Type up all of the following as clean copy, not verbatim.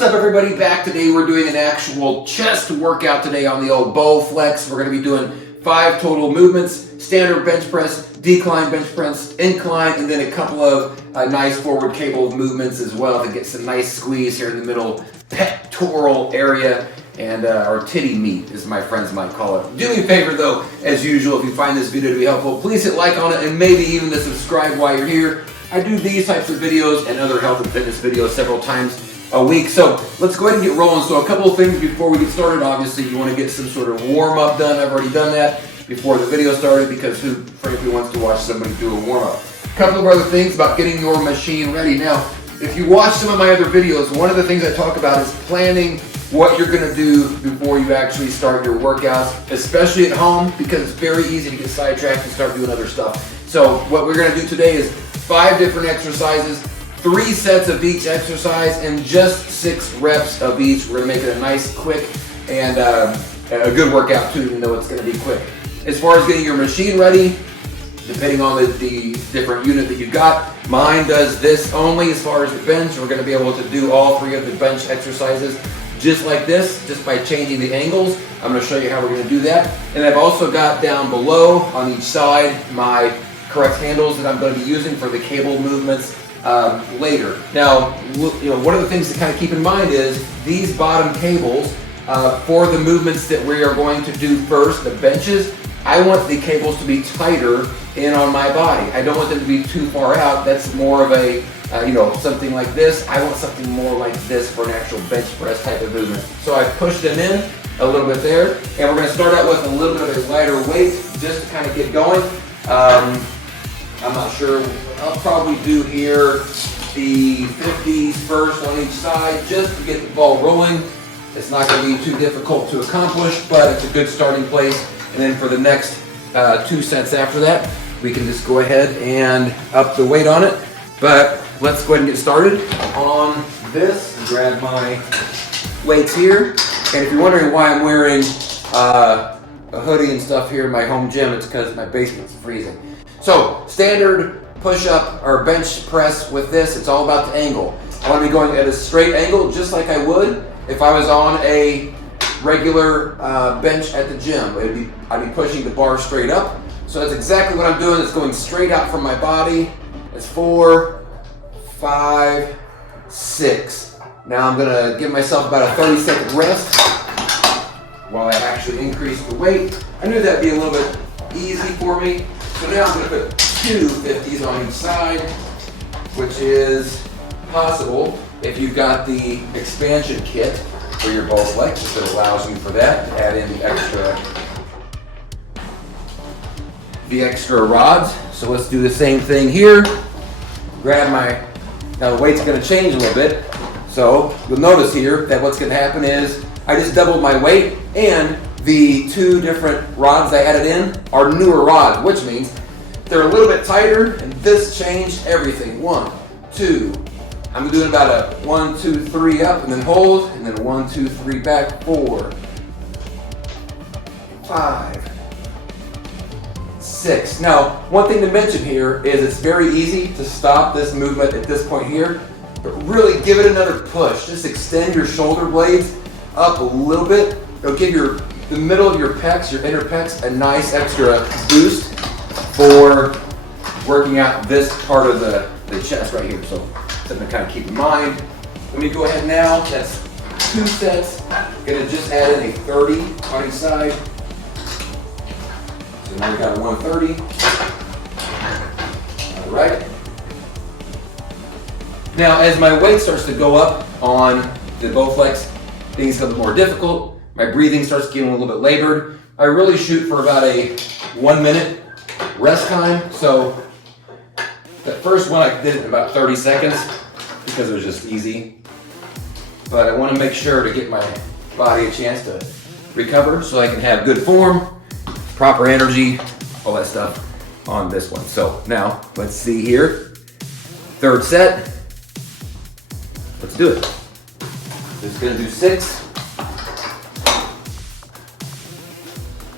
What's up, everybody? Back today. We're doing an actual chest workout today on the old Bowflex. We're going to be doing 5 total movements: standard bench press, decline bench press, incline, and then a couple of nice forward cable movements as well to get some nice squeeze here in the middle pectoral area, and or titty meat, as my friends might call it. Do me a favor though, as usual, if you find this video to be helpful, please hit like on it and maybe even to subscribe while you're here. I do these types of videos and other health and fitness videos several times a week. So let's go ahead and get rolling. So a couple of things before we get started. Obviously, you want to get some sort of warm-up done. I've already done that before the video started because who frankly wants to watch somebody do a warm-up? A couple of other things about getting your machine ready. Now, if you watch some of my other videos, one of the things I talk about is planning what you're going to do before you actually start your workouts, especially at home, because it's very easy to get sidetracked and start doing other stuff. So what we're going to do today is 5 different exercises, 3 sets of each exercise, and just 6 reps of each. We're going to make it a nice, quick, and a good workout too, even though it's going to be quick. As far as getting your machine ready, depending on the different unit that you've got, mine does this only as far as the bench. We're going to be able to do all 3 of the bench exercises just like this, just by changing the angles. I'm going to show you how we're going to do that. And I've also got down below on each side my correct handles that I'm going to be using for the cable movements later. Now, one of the things to kind of keep in mind is these bottom cables for the movements that we are going to do first, the benches, I want the cables to be tighter in on my body. I don't want them to be too far out. That's more of a, something like this. I want something more like this for an actual bench press type of movement. So I pushed them in a little bit there, and we're going to start out with a little bit of a lighter weight just to kind of get going. I'm not sure. I'll probably do here the 50s first on each side just to get the ball rolling. It's not going to be too difficult to accomplish, but it's a good starting place. And then for the next 2 sets after that, we can just go ahead and up the weight on it. But let's go ahead and get started on this. Grab my weights here. And if you're wondering why I'm wearing a hoodie and stuff here in my home gym, it's because my basement's freezing. So, standard push-up or bench press with this, it's all about the angle. I want to be going at a straight angle just like I would if I was on a regular bench at the gym. I'd be pushing the bar straight up. So that's exactly what I'm doing. It's going straight out from my body. It's 4, 5, 6. Now I'm going to give myself about a 30-second rest while I actually increase the weight. I knew that'd be a little bit easy for me. So now I'm going to put 2 50s on each side, which is possible if you've got the expansion kit for your Bowflex that allows you for that to add in the extra rods. So let's do the same thing here. Grab now the weight's going to change a little bit. So you'll notice here that what's going to happen is I just doubled my weight, and the 2 different rods I added in are newer rods, which means they're a little bit tighter, and this changed everything. 1, 2. I'm doing about a 1, 2, 3 up, and then hold, and then 1, 2, 3 back. 4, 5, 6. Now, one thing to mention here is it's very easy to stop this movement at this point here, but really give it another push. Just extend your shoulder blades up a little bit. It'll give the middle of your pecs, your inner pecs, a nice extra boost for working out this part of the chest right here. So something to kind of keep in mind. Let me go ahead now. That's 2 sets. Gonna just add in a 30 on each side. So now we got a 130. All right. Now, as my weight starts to go up on the Bowflex, things get a little more difficult. My breathing starts getting a little bit labored. I really shoot for about a 1-minute rest time. So the first one I did in about 30 seconds because it was just easy. But I want to make sure to get my body a chance to recover so I can have good form, proper energy, all that stuff on this one. So now let's see here. 3rd set. Let's do it. Just gonna do 6.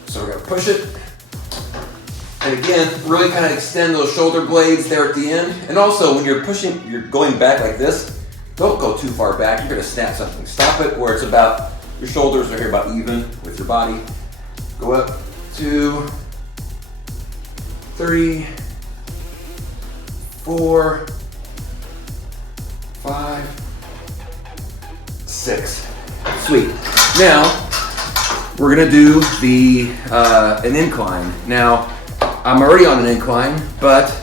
So we're gonna push it. And again, really kind of extend those shoulder blades there at the end. And also when you're pushing, you're going back like this, Don't go too far back, you're gonna snap something. Stop it where it's about, your shoulders are here about even with your body. Go up, 2, 3, 4, 5, 6. Sweet. Now, we're gonna do an incline. Now, I'm already on an incline, but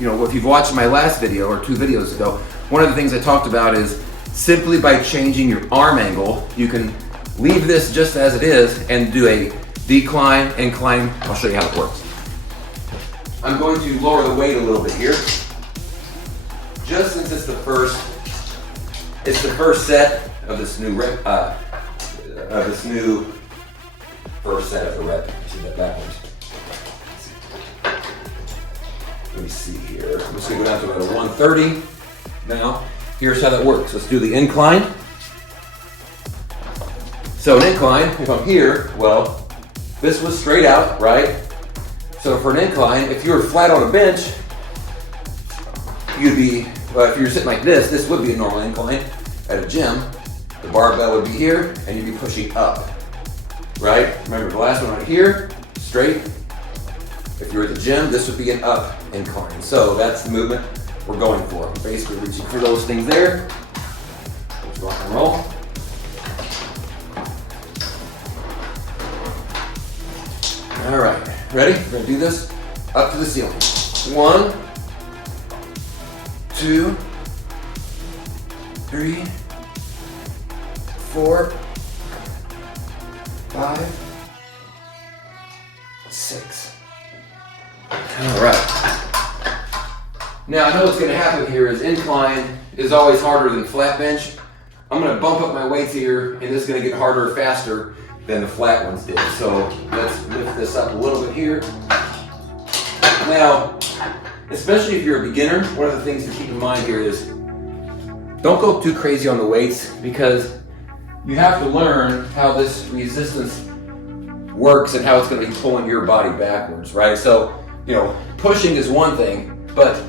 you know, if you've watched my last video or 2 videos ago, one of the things I talked about is simply by changing your arm angle, you can leave this just as it is and do a decline, incline. I'll show you how it works. I'm going to lower the weight a little bit here, just since it's the first set of this new first set of the rep. See that backwards. Let me see here. I'm just gonna go down to about a 130. Now, here's how that works. Let's do the incline. So an incline, if I'm here, well, this was straight out, right? So for an incline, if you were flat on a bench, you'd be, if you're sitting like this would be a normal incline at a gym. The barbell would be here, and you'd be pushing up, right? Remember the last one right here, straight. If you're at the gym, this would be an up incline. So that's the movement we're going for. I'm basically reaching for those things there. Let's rock and roll. All right, ready? We're gonna do this up to the ceiling. 1, 2, 3, 4, 5, 6. All right. Now I know what's going to happen here is incline is always harder than flat bench. I'm going to bump up my weights here, and this is going to get harder faster than the flat ones did. So let's lift this up a little bit here. Now, especially if you're a beginner, one of the things to keep in mind here is don't go too crazy on the weights, because you have to learn how this resistance works and how it's going to be pulling your body backwards, right? So, you know, pushing is one thing, but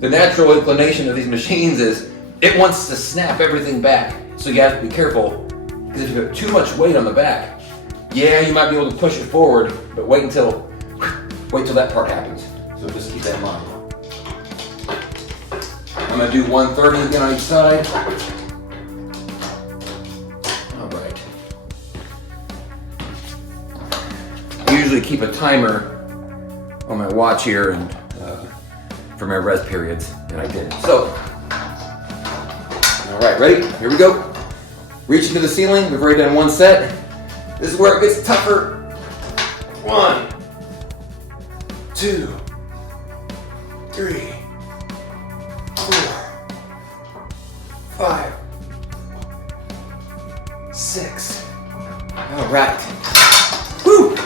the natural inclination of these machines is it wants to snap everything back. So you have to be careful, because if you have too much weight on the back, yeah, you might be able to push it forward, but wait till that part happens. So just keep that in mind. I'm going to do 130 again on each side. All right. I usually keep a timer on my watch here and for my rest periods, and I did. So, all right, ready? Here we go. Reaching to the ceiling. We've already done one set. This is where it gets tougher. 1, 2, 3, 4, 5, 6. All right. Woo!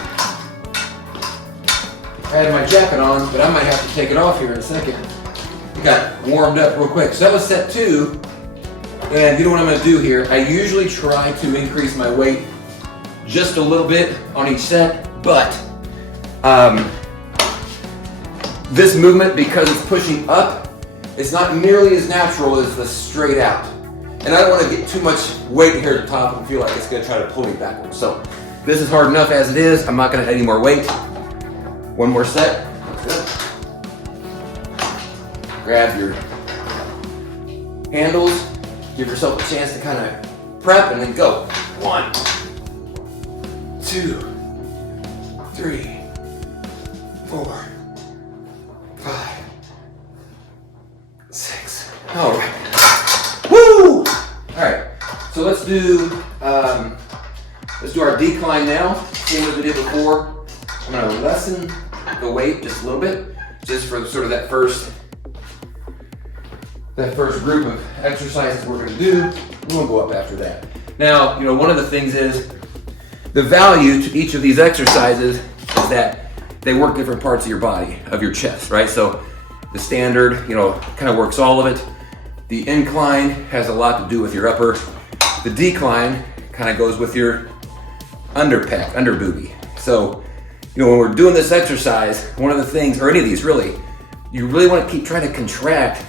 I had my jacket on, but I might have to take it off here in a second. I got warmed up real quick. So that was set 2. And you know what I'm going to do here? I usually try to increase my weight just a little bit on each set, but this movement, because it's pushing up, it's not nearly as natural as the straight out. And I don't want to get too much weight here at the top and feel like it's going to try to pull me backwards. So this is hard enough as it is. I'm not going to add any more weight. One more set. Grab your handles. Give yourself a chance to kind of prep and then go. 1, 2, 3, 4, 5, 6. All right. Woo! All right. So let's do our decline now. Same as we did before. I'm going to lessen the weight just a little bit, just for sort of that first group of exercises we're going to do. We won't go up after that. Now, you know, one of the things is the value to each of these exercises is that they work different parts of your body, of your chest, right? So the standard, you know, kind of works all of it. The incline has a lot to do with your upper. The decline kind of goes with your under pec, under boobie. So, you know, when we're doing this exercise, one of the things, or any of these really, you really want to keep trying to contract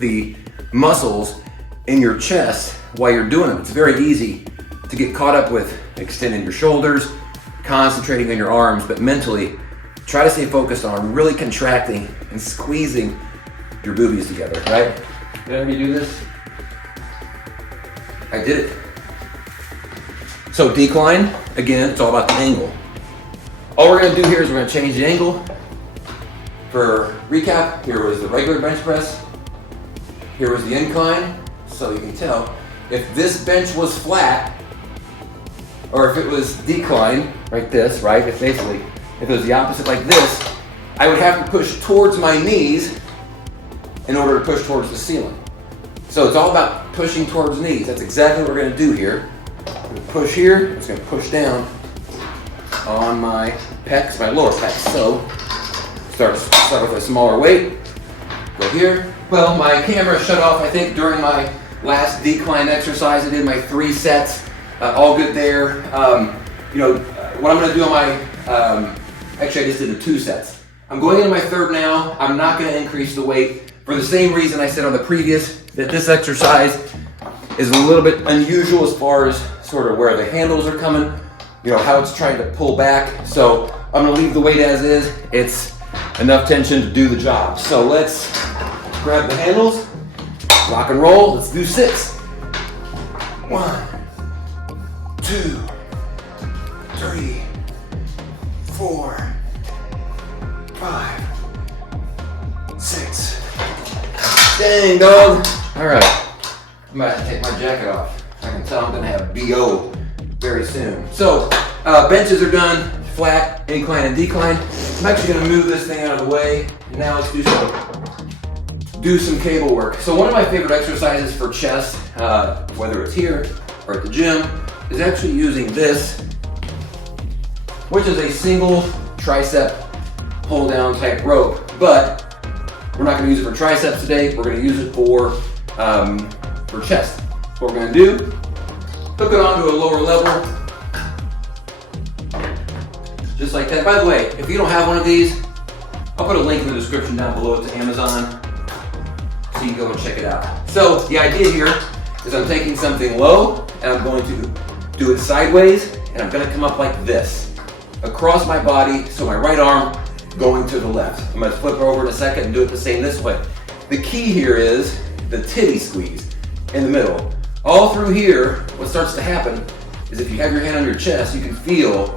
the muscles in your chest while you're doing them. It's very easy to get caught up with extending your shoulders, concentrating on your arms, but mentally, try to stay focused on really contracting and squeezing your boobies together, right? Did I ever do this? I did it. So decline, again, it's all about the angle. All we're gonna do here is we're gonna change the angle. For recap, here was the regular bench press, here was the incline. So you can tell, if this bench was flat, or if it was decline, like this, right? It's basically, if it was the opposite like this, I would have to push towards my knees in order to push towards the ceiling. So it's all about pushing towards the knees. That's exactly what we're gonna do here. I'm gonna push here, it's gonna push down on my pecs, my lower pecs. So start with a smaller weight, go here. Well, my camera shut off, I think, during my last decline exercise. I did my 3 sets, all good there. What I'm gonna do on my, actually I just did the 2 sets. I'm going into my 3rd now. I'm not gonna increase the weight for the same reason I said on the previous, that this exercise is a little bit unusual as far as sort of where the handles are coming, how it's trying to pull back. So I'm gonna leave the weight as is. It's enough tension to do the job. So let's grab the handles, rock and roll. Let's do 6. 1, 2, 3, 4, 5, 6. Dang, dog. All right, I'm about to take my jacket off. I can tell I'm gonna have BO very soon. So benches are done, flat, incline, and decline. I'm actually gonna move this thing out of the way. And now let's do some cable work. So one of my favorite exercises for chest, whether it's here or at the gym, is actually using this, which is a single tricep pull down type rope. But we're not gonna use it for triceps today. We're gonna use it for chest. What we're gonna do, hook it onto a lower level, just like that. By the way, if you don't have one of these, I'll put a link in the description down below to Amazon, so you can go and check it out. So the idea here is I'm taking something low and I'm going to do it sideways, and I'm gonna come up like this, across my body, so my right arm going to the left. I'm gonna flip over in a second and do it the same this way. The key here is the titty squeeze in the middle. All through here, what starts to happen is if you have your hand on your chest, you can feel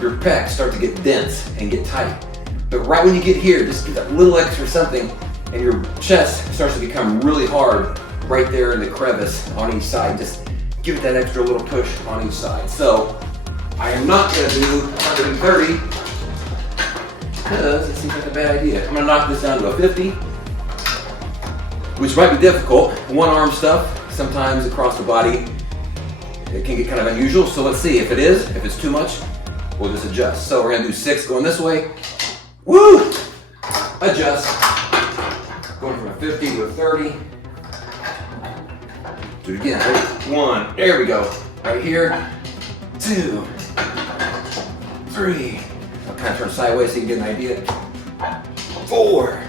your pecs start to get dense and get tight. But right when you get here, just get that little extra something and your chest starts to become really hard right there in the crevice on each side. Just give it that extra little push on each side. So I am not gonna do 130 because it seems like a bad idea. I'm gonna knock this down to a 50, which might be difficult. One arm stuff, sometimes across the body, it can get kind of unusual. So let's see if it's too much, we'll just adjust. So we're gonna do 6 going this way. Woo! Adjust. Going from a 50 to a 30. Do it again. Ready? 1. There we go. Right here. 2, 3. I'll kind of turn sideways so you can get an idea. 4,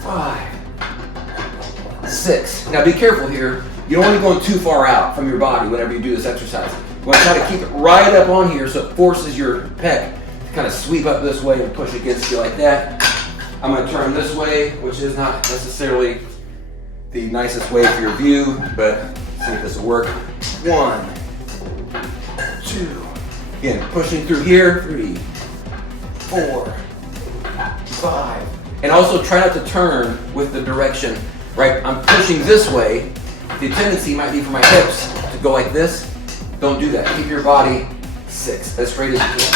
5, 6. Now be careful here. You don't want to be going too far out from your body whenever you do this exercise. You want to try to keep it right up on here so it forces your pec to kind of sweep up this way and push against you like that. I'm going to turn this way, which is not necessarily the nicest way for your view, but see if this will work. 1, 2. Again, pushing through here. 3, 4, 5. And also try not to turn with the direction, right? I'm pushing this way. The tendency might be for my hips to go like this. Don't do that. Keep your body 6, as straight as you can.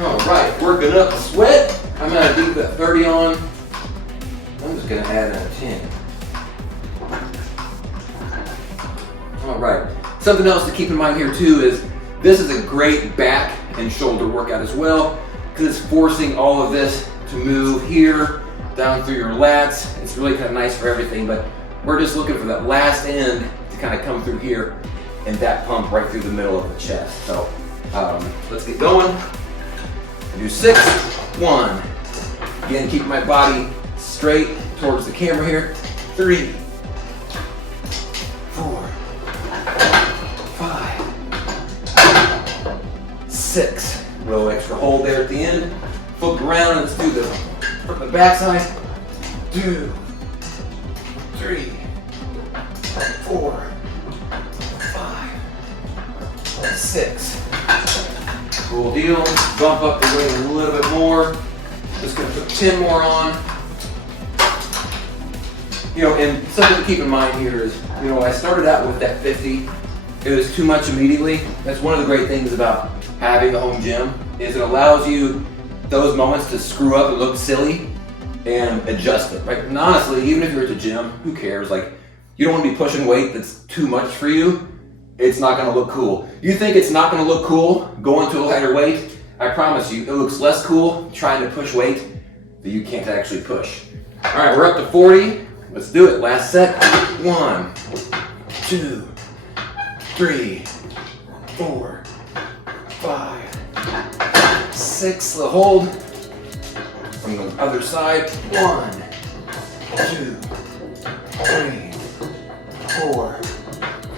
All right, working up the sweat. I'm gonna leave that 30 on. I'm just gonna add a 10. All right, something else to keep in mind here too is this is a great back and shoulder workout as well, because it's forcing all of this to move here, down through your lats. It's really kind of nice for everything, but we're just looking for that last end to kind of come through here and that pump right through the middle of the chest. So let's get going. Do 6, 1. Again, keep my body straight towards the camera here. 3, 3, 4, 5, 6. A little extra hold there at the end. Flip around and let's do this from the backside. 2, 3, 4, 5, 6. Cool deal. Bump up the weight a little bit more. Just gonna put 10 more on. You know, and something to keep in mind here is, you know, I started out with that 50. It was too much immediately. That's one of the great things about having a home gym is it allows you those moments to screw up and look silly and adjust it, right? And honestly, even if you're at the gym, who cares? Like, you don't want to be pushing weight that's too much for you. It's not going to look cool. You think it's not going to look cool going to a lighter weight? I promise you, it looks less cool trying to push weight that you can't actually push. All right, we're up to 40. Let's do it. Last set. 1, 2, 3, 4, 5, 6. The hold. From the other side. 1, 2, 3, 4,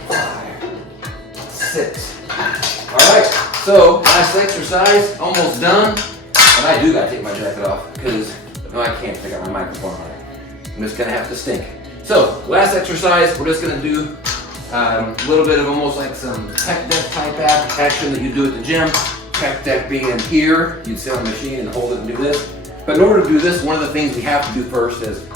5, 6. All right. So last exercise, almost done. And I do gotta take my jacket off because no, I can't. I got my microphone on. I'm just gonna have to stink. So last exercise, we're just gonna do a little bit of almost like some pec deck type action that you do at the gym. Pec deck being here, you'd sit on the machine and hold it and do this. But in order to do this, one of the things we have to do first is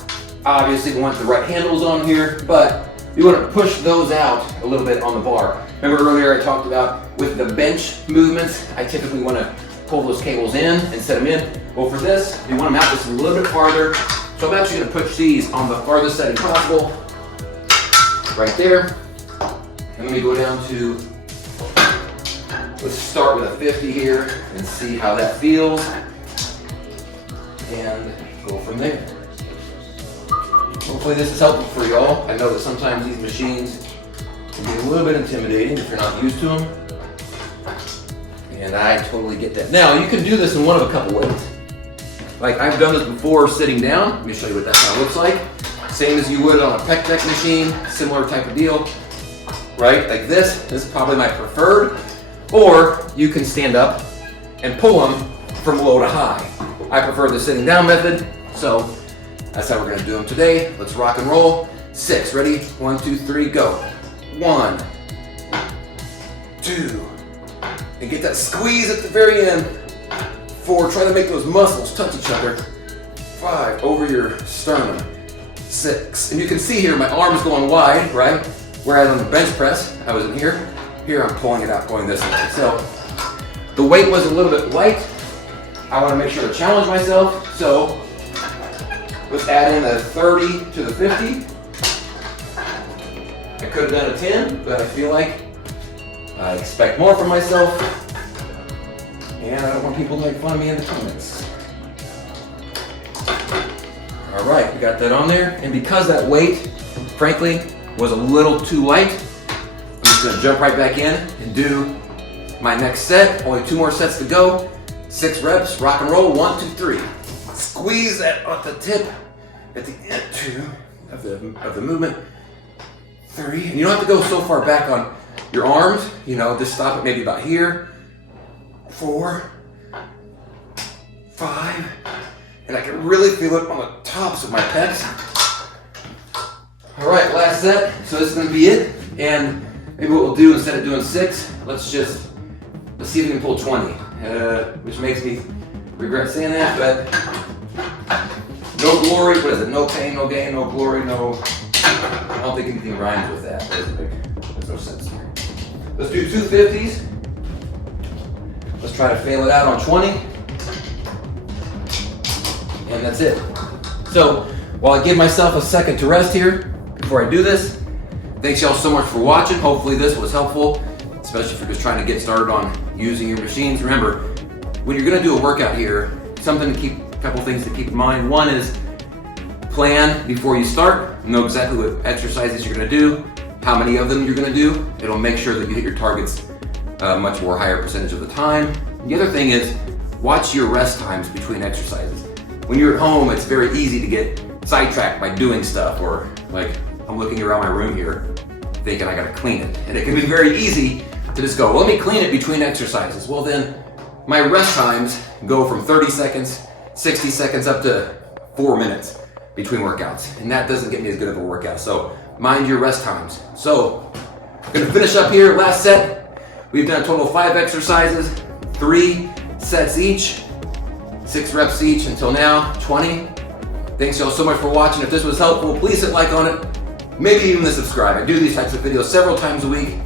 obviously we want the right handles on here, but you want to push those out a little bit on the bar. Remember earlier I talked about with the bench movements, I typically want to pull those cables in and set them in. Well, for this, you want to mount this a little bit farther. So I'm actually going to push these on the farthest setting possible, right there. And let me go down to, let's start with a 50 here and see how that feels. And go from there. Hopefully this is helpful for y'all. I know that sometimes these machines can be a little bit intimidating if you're not used to them. And I totally get that. Now, you can do this in one of a couple ways. Like I've done this before sitting down. Let me show you what that kind of looks like. Same as you would on a pec deck machine, similar type of deal. Right, like this. This is probably my preferred. Or you can stand up and pull them from low to high. I prefer the sitting down method, so that's how we're gonna do them today. Let's rock and roll. 6, ready? 1, 2, 3, go. 1, 2, and get that squeeze at the very end. 4, try to make those muscles touch each other. 5, over your sternum. 6, and you can see here my arm is going wide, right? Whereas on the bench press, I was in here. Here I'm pulling it out, going this way. So the weight was a little bit light. I want to make sure to challenge myself, so let's add in a 30 to the 50. I could have done a 10, but I feel like I expect more from myself, and I don't want people to make fun of me in the comments. All right, we got that on there, and because that weight, frankly, was a little too light, I'm just going to jump right back in and do my next set. Only 2 more sets to go. 6 reps, rock and roll, 1, 2, 3. Squeeze that at the tip, at the end, 2 of the movement. 3, and you don't have to go so far back on your arms, you know, just stop it maybe about here. 4, 5, and I can really feel it on the tops of my pecs. All right, last set, so this is gonna be it, and maybe what we'll do instead of doing 6, let's see if we can pull 20. Which makes me regret saying that, but no glory, what is it? No pain, no gain, no glory, no. I don't think anything rhymes with that. There's no sense here. Let's do 2 50s. Let's try to fail it out on 20. And that's it. So while I give myself a second to rest here before I do this, thanks y'all so much for watching. Hopefully this was helpful, especially if you're just trying to get started on using your machines. Remember, when you're gonna do a workout here, a couple things to keep in mind. One is plan before you start. Know exactly what exercises you're gonna do, how many of them you're gonna do. It'll make sure that you hit your targets much more higher percentage of the time. The other thing is watch your rest times between exercises. When you're at home, it's very easy to get sidetracked by doing stuff, or like I'm looking around my room here thinking I gotta clean it. And it can be very easy to just go, well, let me clean it between exercises. Well, then my rest times go from 30 seconds, 60 seconds up to 4 minutes between workouts. And that doesn't get me as good of a workout. So mind your rest times. So I'm gonna finish up here, last set. We've done a total of 5 exercises, 3 sets each, 6 reps each until now, 20. Thanks y'all so much for watching. If this was helpful, please hit like on it. Maybe even the subscribe. I do these types of videos several times a week.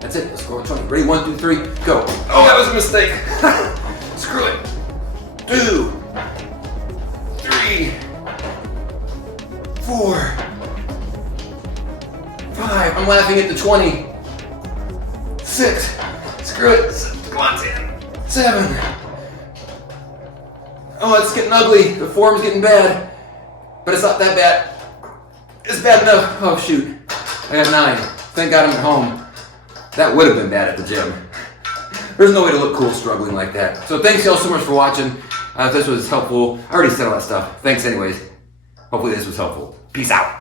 That's it, let's go on 20. Ready, 1, 2, 3, go. Oh, that was a mistake. Screw it. 2, 3, 4, 5. I'm laughing at the 20. 6. Screw it. Come on, 10. 7. Oh, it's getting ugly. The form's getting bad. But it's not that bad. It's bad enough. Oh, shoot. I got 9. Thank God I'm at home. That would have been bad at the gym. There's no way to look cool struggling like that. So thanks y'all so much for watching. If this was helpful, I already said all that stuff. Thanks anyways. Hopefully this was helpful. Peace out.